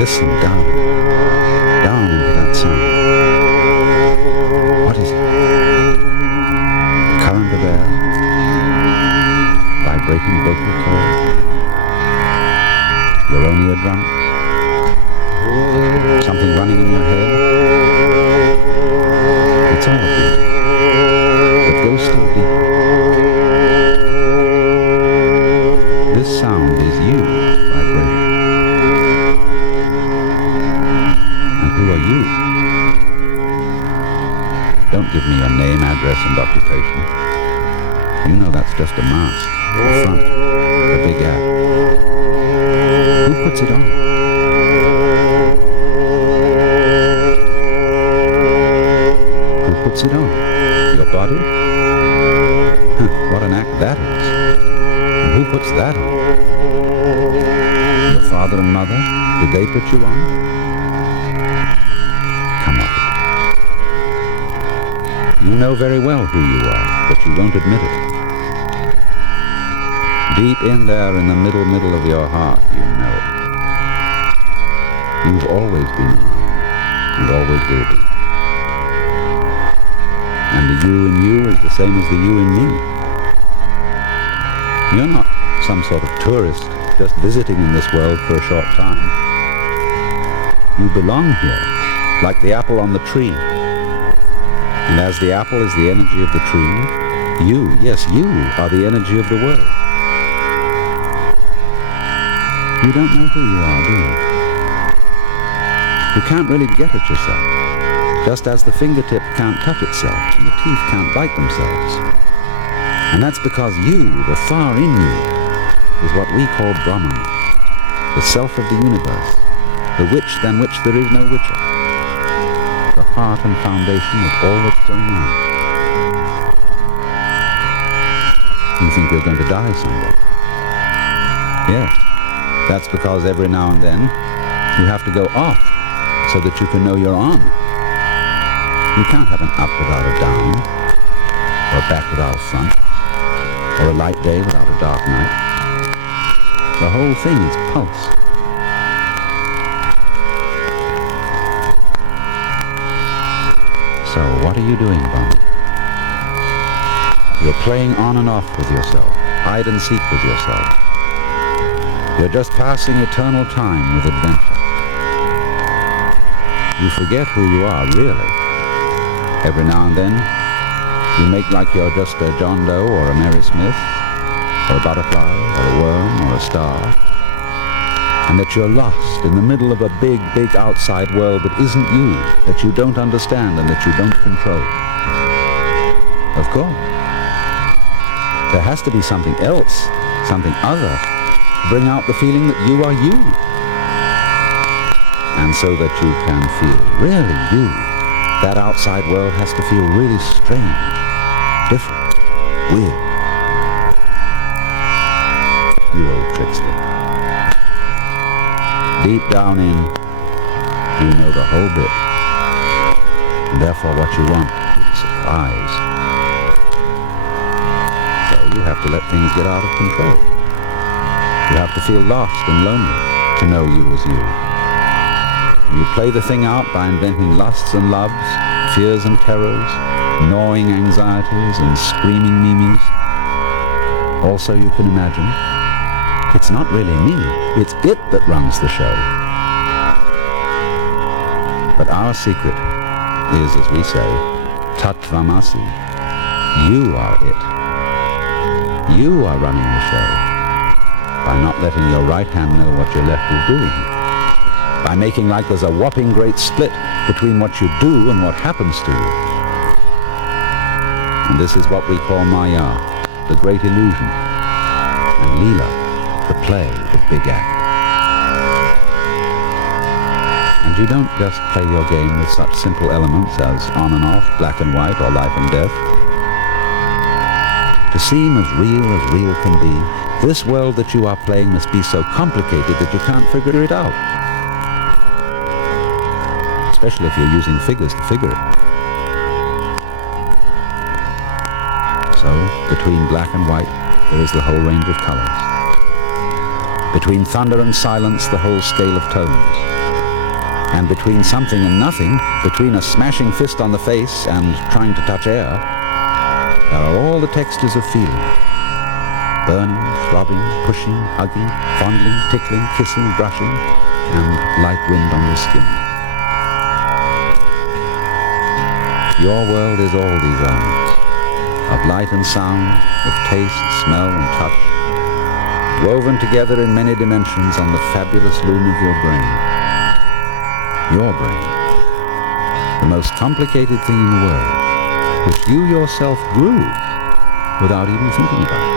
Listen down into that sound. What is it? A current of air, vibrating vocal cord, your own eardrums, something running in your head. It's all of you, but go still deeper. This sound is you vibrating. And who are you? Don't give me your name, address, and occupation. You know that's just a mask, a front, a big act. Who puts it on? Who puts it on? Your body? What an act that is. And who puts that on? Your father and mother? Did they put you on? Come on. You know very well who you are, but you won't admit it. Deep in there, in the middle of your heart, you know it. You've always been around, and always will be. And the you in you is the same as the you in me. You're not some sort of tourist just visiting in this world for a short time. You belong here, like the apple on the tree. And as the apple is the energy of the tree, you, yes, you are the energy of the world. You don't know who you are, do you? You can't really get at yourself, just as the fingertip can't touch itself and the teeth can't bite themselves. And that's because you, the far in you, is what we call Brahman, the self of the universe, the which than which there is no witcher, the heart and foundation of all that's going on. You think you're going to die someday? Yes. That's because every now and then you have to go off so that you can know you're on. You can't have an up without a down, or a back without a front, or a light day without a dark night. The whole thing is pulse. So what are you doing, Bum? You're playing on and off with yourself, hide and seek with yourself. You're just passing eternal time with adventure. You forget who you are, really. Every now and then, you make like you're just a John Doe or a Mary Smith, or a butterfly, or a worm, or a star, and that you're lost in the middle of a big, big outside world that isn't you, that you don't understand and that you don't control. Of course. There has to be something else, something other, bring out the feeling that you are you. And so that you can feel really you, that outside world has to feel really strange, different, weird. You old trickster. Deep down in, you know the whole bit. And therefore what you want is a surprise. So you have to let things get out of control. You have to feel lost and lonely to know you as you. You play the thing out by inventing lusts and loves, fears and terrors, gnawing anxieties and screaming mimes. Also you can imagine, it's not really me, it's it that runs the show. But our secret is, as we say, Tattvamasi. You are it. You are running the show. By not letting your right hand know what your left is doing. By making like there's a whopping great split between what you do and what happens to you. And this is what we call Maya, the great illusion, and Leela, the play, the big act. And you don't just play your game with such simple elements as on and off, black and white, or life and death. To seem as real can be, this world that you are playing must be so complicated that you can't figure it out. Especially if you're using figures to figure it. So, between black and white, there is the whole range of colors. Between thunder and silence, the whole scale of tones. And between something and nothing, between a smashing fist on the face and trying to touch air, there are all the textures of feeling. Burning, throbbing, pushing, hugging, fondling, tickling, kissing, brushing, and light wind on the skin. Your world is all these elements, of light and sound, of taste, smell, and touch, woven together in many dimensions on the fabulous loom of your brain. Your brain, the most complicated thing in the world, which you yourself grew without even thinking about it.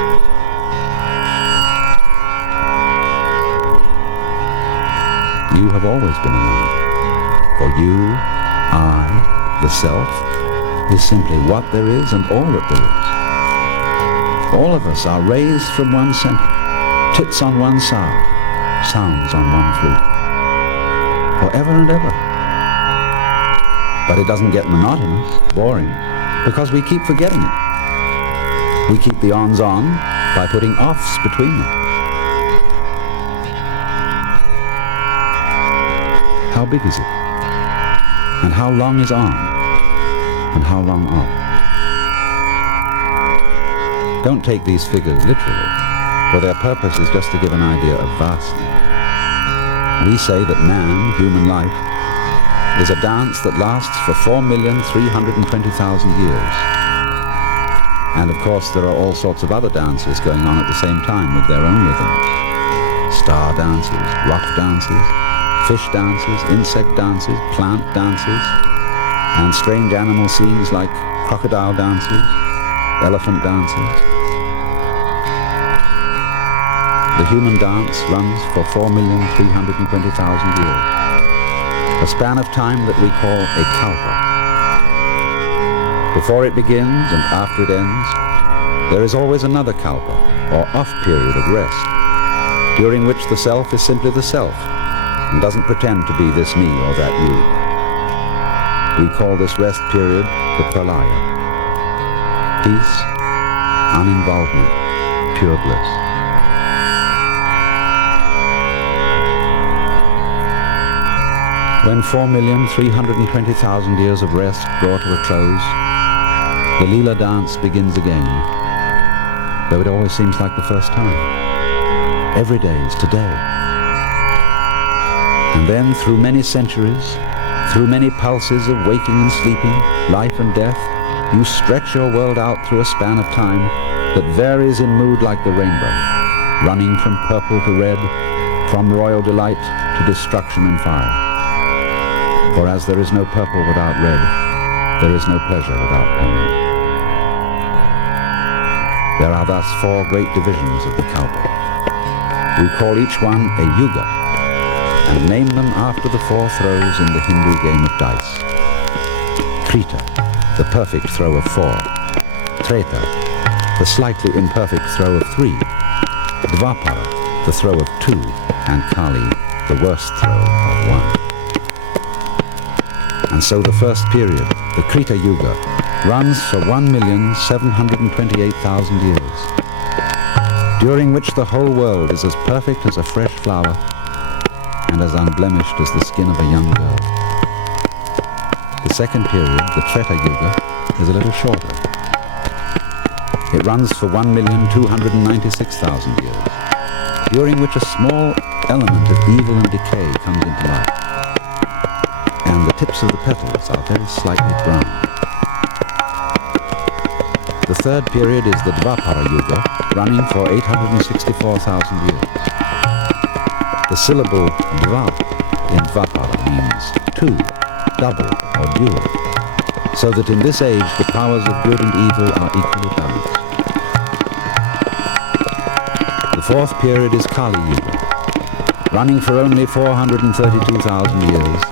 You have always been alone. For you, I, the self, is simply what there is and all that there is. All of us are raised from one center, tits on one sow, sounds on one flute. Forever and ever. But it doesn't get monotonous, boring, because we keep forgetting it. We keep the ons on by putting offs between them. How big is it? And how long is on? And how long off? Don't take these figures literally, for their purpose is just to give an idea of vastness. We say that man, human life, is a dance that lasts for 4,320,000 years. And of course there are all sorts of other dances going on at the same time with their own rhythms. Star dances, rock dances, fish dances, insect dances, plant dances, and strange animal scenes like crocodile dances, elephant dances. The human dance runs for 4,320,000 years, a span of time that we call a kalpa. Before it begins and after it ends, there is always another kalpa, or off period of rest, during which the self is simply the self, and doesn't pretend to be this me or that you. We call this rest period the pralaya. Peace, uninvolvement, pure bliss. When 4,320,000 years of rest draw to a close, the Leela dance begins again, though it always seems like the first time. Every day is today. And then through many centuries, through many pulses of waking and sleeping, life and death, you stretch your world out through a span of time that varies in mood like the rainbow, running from purple to red, from royal delight to destruction and fire. For as there is no purple without red, there is no pleasure without pain. There are thus four great divisions of the kalpa. We call each one a yuga, and name them after the four throws in the Hindu game of dice. Krita, the perfect throw of 4. Treta, the slightly imperfect throw of 3. Dvapara, the throw of 2. And Kali, the worst throw of 1. And so the first period, the Krita Yuga, runs for 1,728,000 years, during which the whole world is as perfect as a fresh flower and as unblemished as the skin of a young girl. The second period, the Treta Yuga, is a little shorter. It runs for 1,296,000 years, during which a small element of evil and decay comes into life, and the tips of the petals are very slightly brown. The third period is the Dvapara Yuga, running for 864,000 years. The syllable Dva in Dvapara means 2, double, or dual, so that in this age the powers of good and evil are equally balanced. The fourth period is Kali Yuga, running for only 432,000 years,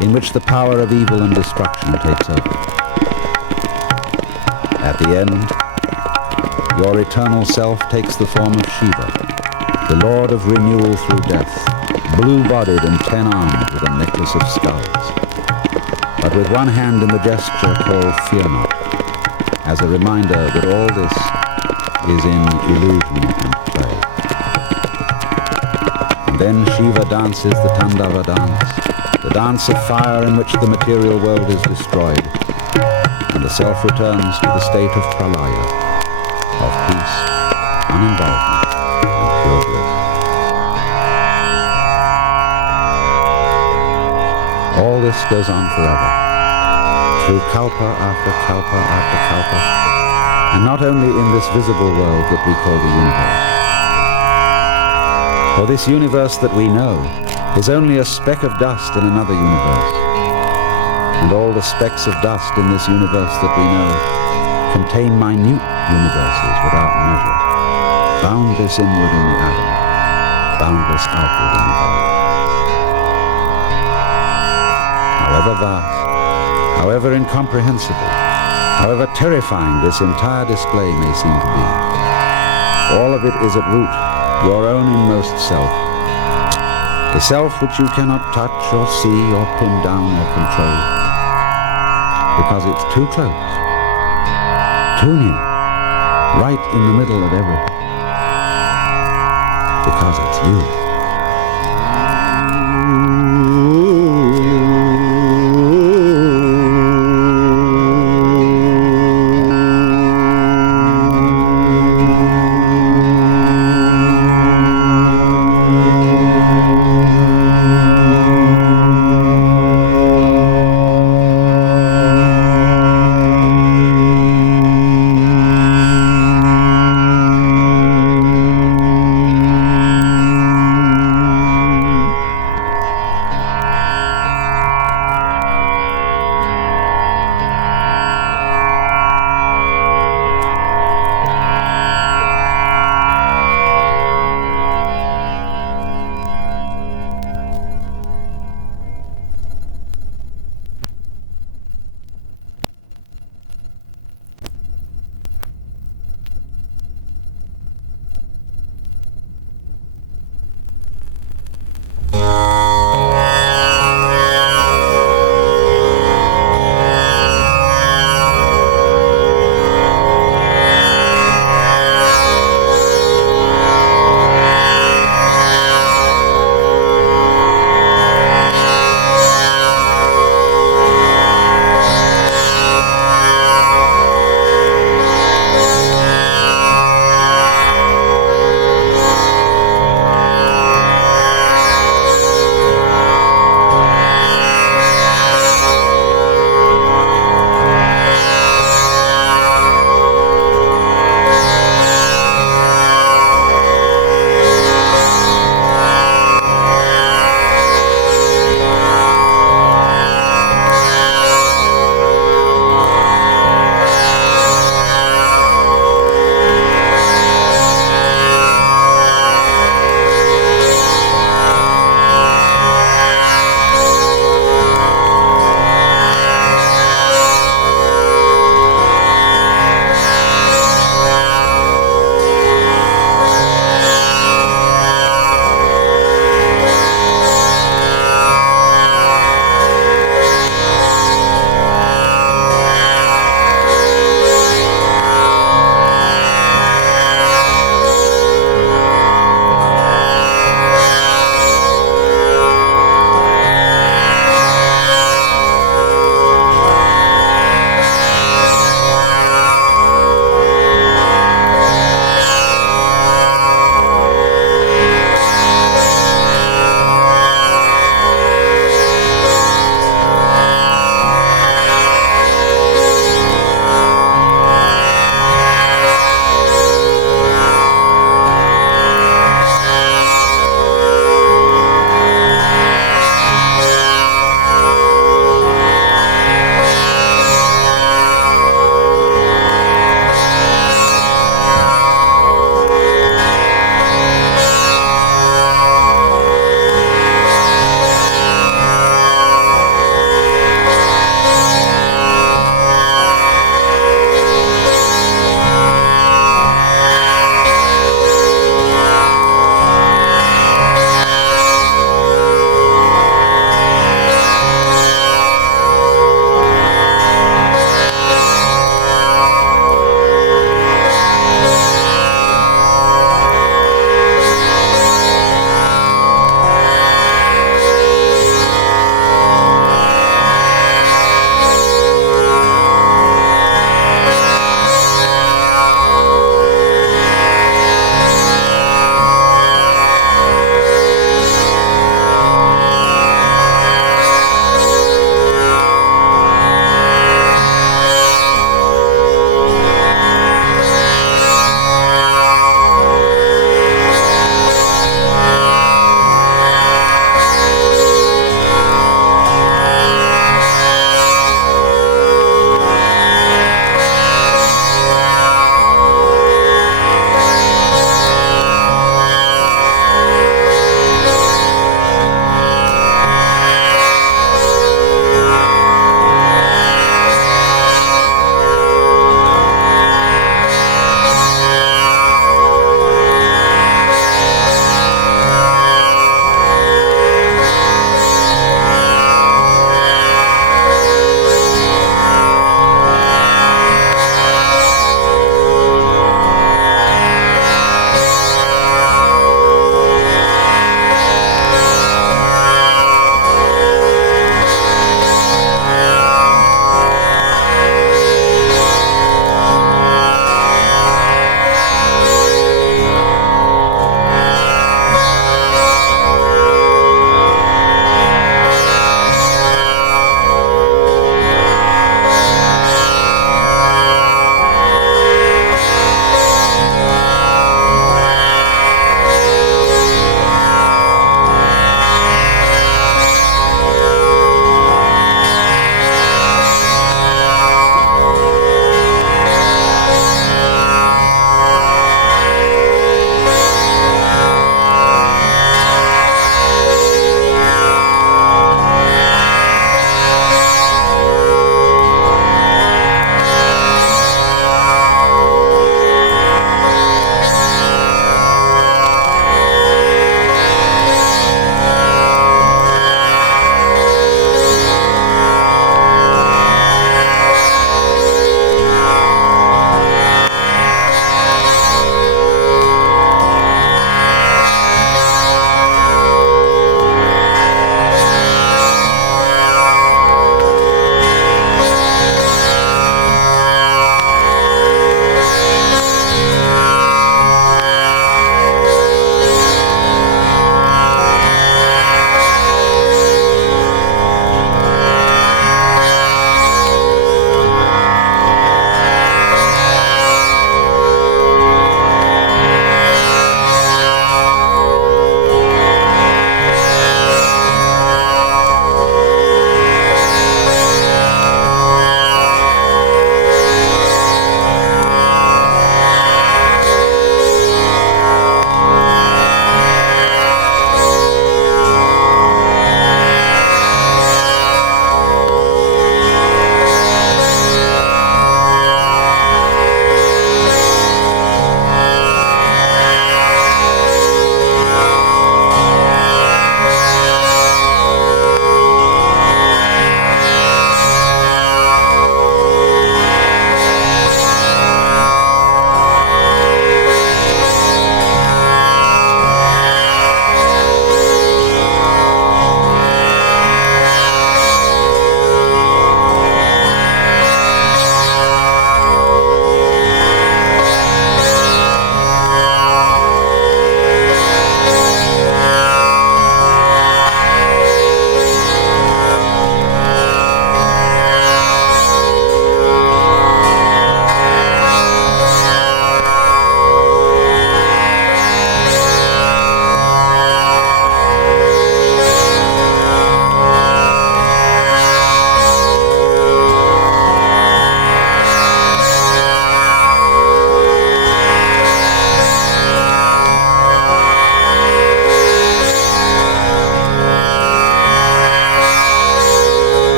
in which the power of evil and destruction takes over. At the end, your eternal self takes the form of Shiva, the lord of renewal through death, blue-bodied and 10-armed with a necklace of skulls, but with one hand in the gesture called fear not, as a reminder that all this is in illusion and play. And then Shiva dances the Tandava dance, the dance of fire in which the material world is destroyed, and the self returns to the state of pralaya, of peace, uninvolvement, and pure bliss. All this goes on forever, through kalpa after kalpa after kalpa, and not only in this visible world that we call the universe. For this universe that we know is only a speck of dust in another universe, and all the specks of dust in this universe that we know contain minute universes without measure, boundless inward in the atom, boundless outward in the whole. However vast, however incomprehensible, however terrifying this entire display may seem to be, all of it is at root your own inmost self, the self which you cannot touch or see or pin down or control, because it's too close, too near, right in the middle of everything, because it's you.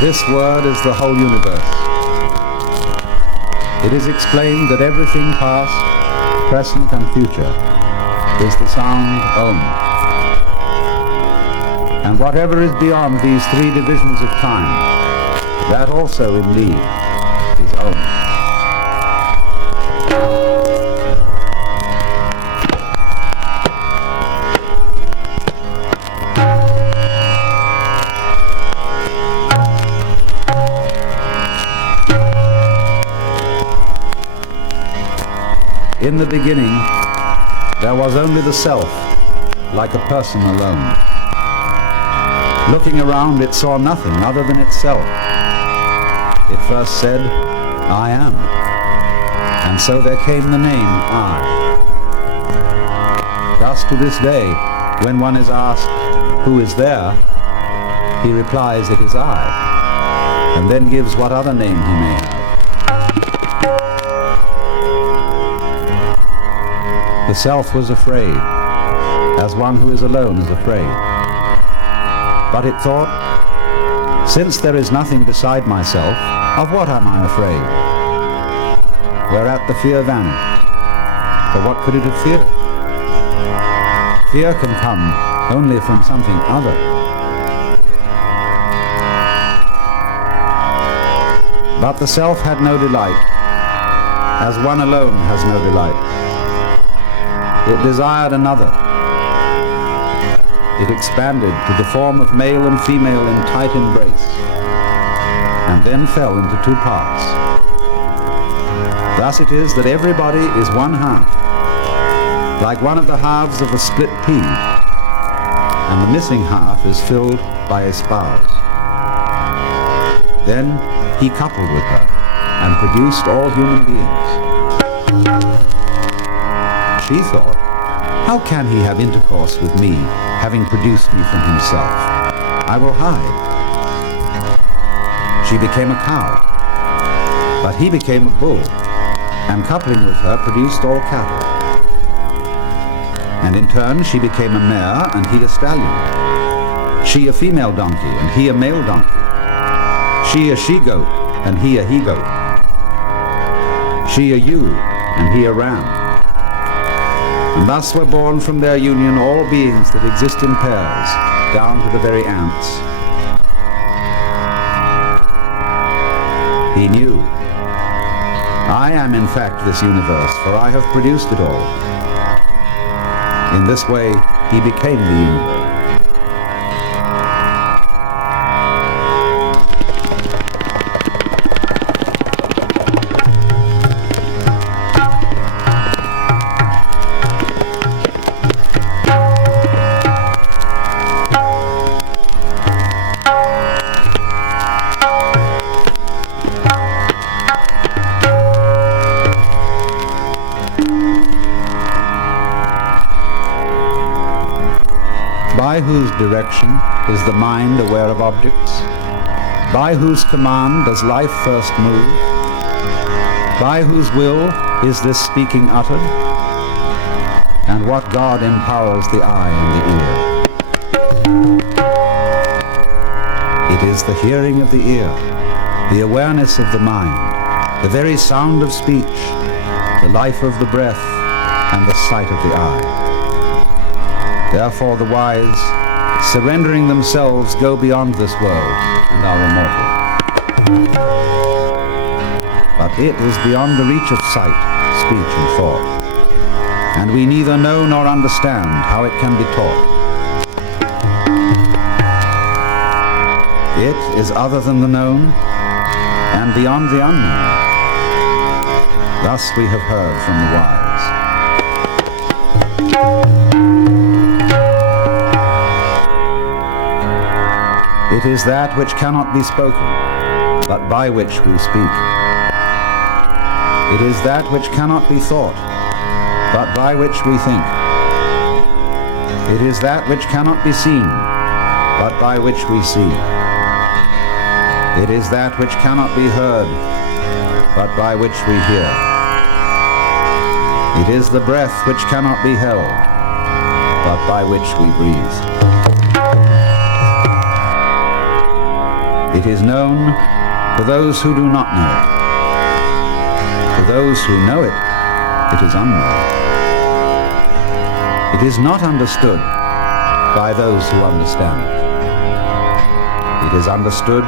This word is the whole universe. It is explained that everything past, present and future is the sound Om. And whatever is beyond these three divisions of time, that also indeed is Om. In the beginning, there was only the self, like a person alone. Looking around, it saw nothing other than itself. It first said, I am. And so there came the name I. Thus to this day, when one is asked, who is there? He replies, it is I, and then gives what other name he may have. The self was afraid, as one who is alone is afraid. But it thought, since there is nothing beside myself, of what am I afraid? Whereat the fear vanished. For what could it have feared? Fear can come only from something other. But the self had no delight, as one alone has no delight. It desired another. It expanded to the form of male and female in tight embrace, and then fell into two parts. Thus it is that everybody is one half, like one of the halves of a split pea, and the missing half is filled by a spouse. Then he coupled with her, and produced all human beings. She thought, how can he have intercourse with me, having produced me from himself? I will hide. She became a cow, but he became a bull, and coupling with her produced all cattle. And in turn she became a mare, and he a stallion. She a female donkey, and he a male donkey. She a she-goat, and he a he-goat. She a ewe, and he a ram. And thus were born from their union all beings that exist in pairs, down to the very ants. He knew, I am in fact this universe, for I have produced it all. In this way, he became the universe. By whose direction is the mind aware of objects? By whose command does life first move? By whose will is this speaking uttered? And what God empowers the eye and the ear? It is the hearing of the ear, the awareness of the mind, the very sound of speech, the life of the breath, and the sight of the eye. Therefore the wise, surrendering themselves, go beyond this world and are immortal. But it is beyond the reach of sight, speech, and thought, and we neither know nor understand how it can be taught. It is other than the known and beyond the unknown. Thus we have heard from the wise. It is that which cannot be spoken, but by which we speak. It is that which cannot be thought, but by which we think. It is that which cannot be seen, but by which we see. It is that which cannot be heard, but by which we hear. It is the breath which cannot be held, but by which we breathe. It is known for those who do not know it. For those who know it, it is unknown. It is not understood by those who understand it. It is understood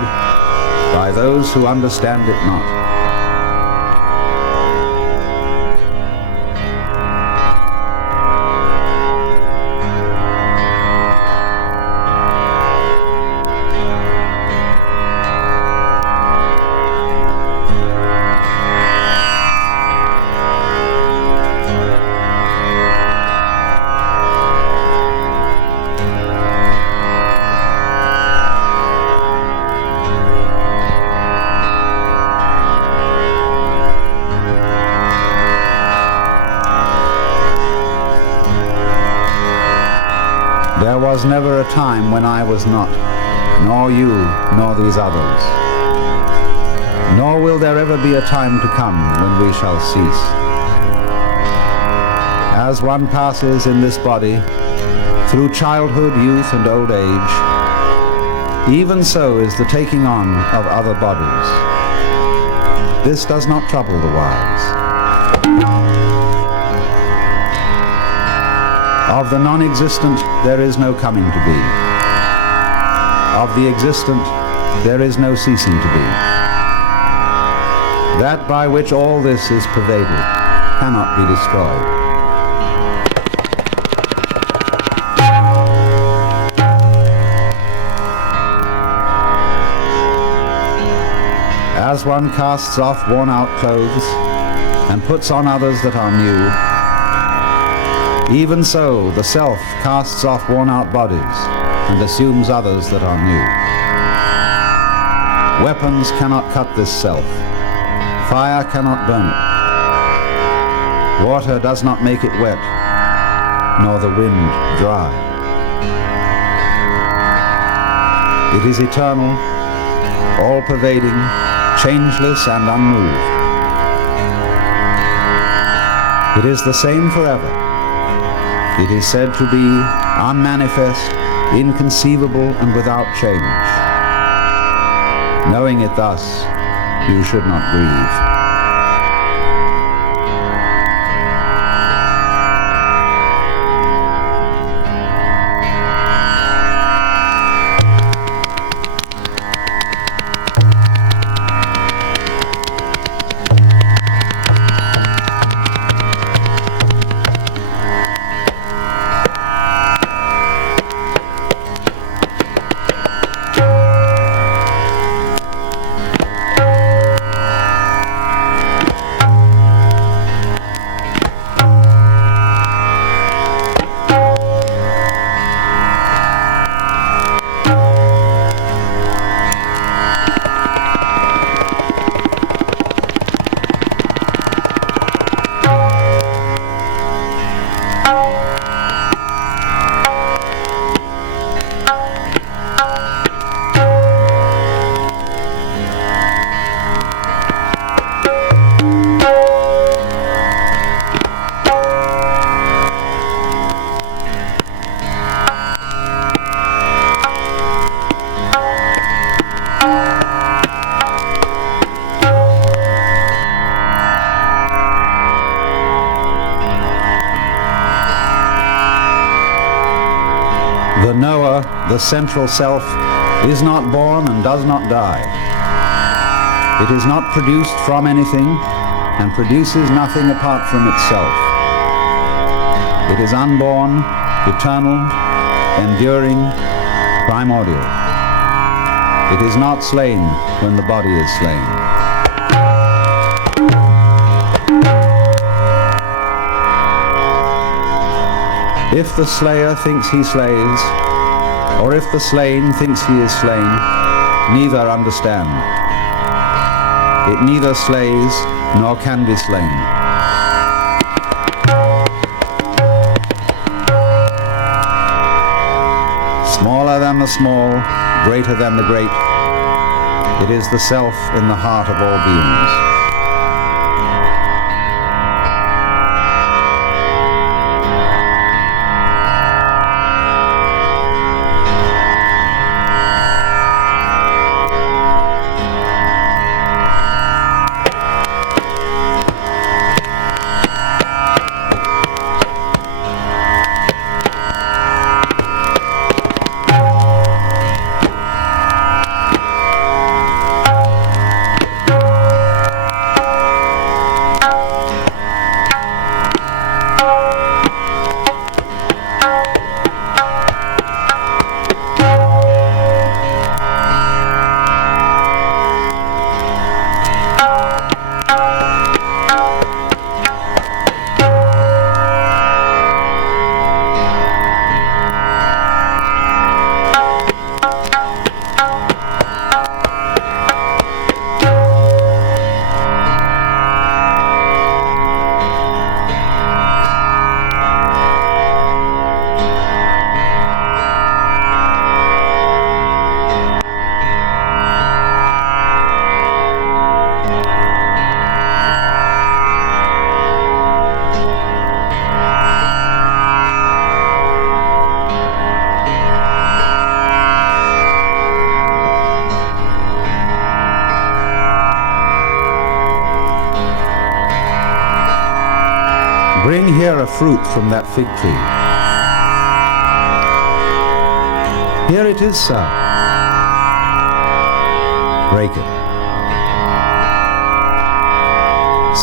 by those who understand it not. There was never a time when I was not, nor you, nor these others. Nor will there ever be a time to come when we shall cease. As one passes in this body, through childhood, youth, and old age, even so is the taking on of other bodies. This does not trouble the wise. Of the non-existent there is no coming to be. Of the existent there is no ceasing to be. That by which all this is pervaded cannot be destroyed. As one casts off worn-out clothes and puts on others that are new, even so, the self casts off worn-out bodies and assumes others that are new. Weapons cannot cut this self. Fire cannot burn it. Water does not make it wet, nor the wind dry. It is eternal, all-pervading, changeless and unmoved. It is the same forever. It is said to be unmanifest, inconceivable, and without change. Knowing it thus, you should not grieve. The knower, the central self, is not born and does not die. It is not produced from anything and produces nothing apart from itself. It is unborn, eternal, enduring, primordial. It is not slain when the body is slain. If the slayer thinks he slays, or if the slain thinks he is slain, neither understand. It neither slays nor can be slain. Smaller than the small, greater than the great, it is the self in the heart of all beings. Bring here a fruit from that fig tree. Here it is, sir. Break it.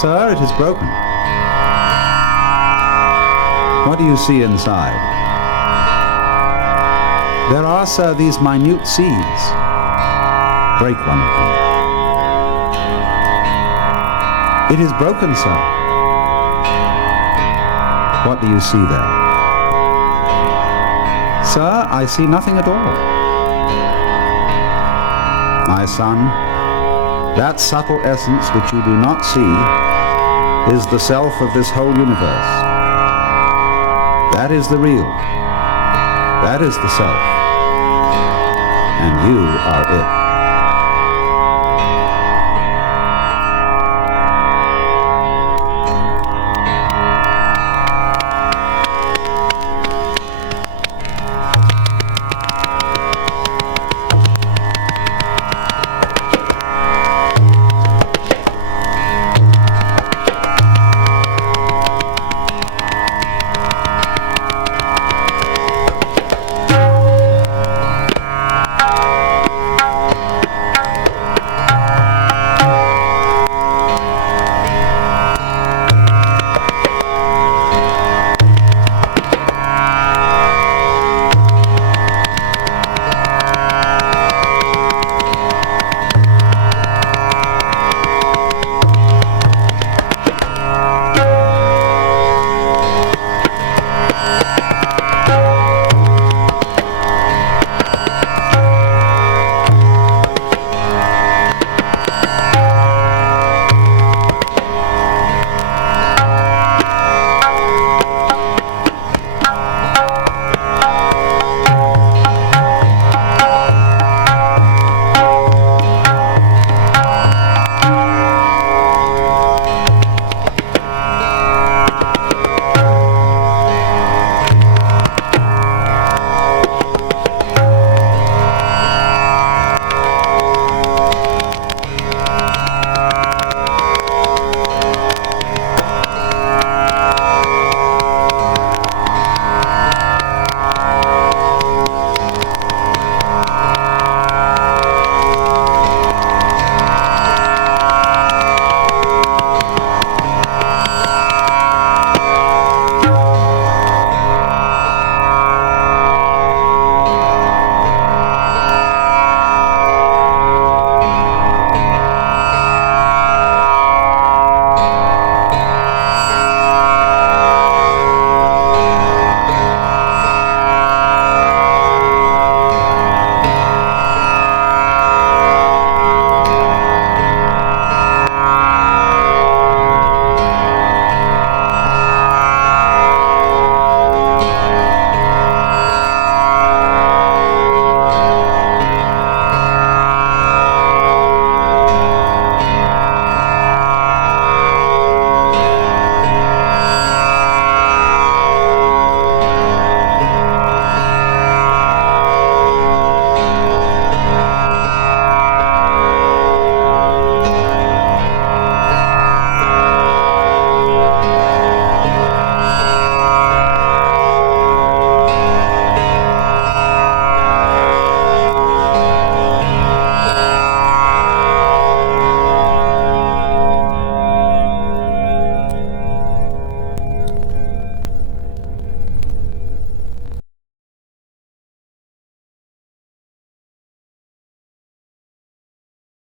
Sir, it is broken. What do you see inside? There are, sir, these minute seeds. Break one of them. It is broken, sir. What do you see there? Sir, I see nothing at all. My son, that subtle essence which you do not see is the self of this whole universe. That is the real. That is the self. And you are it.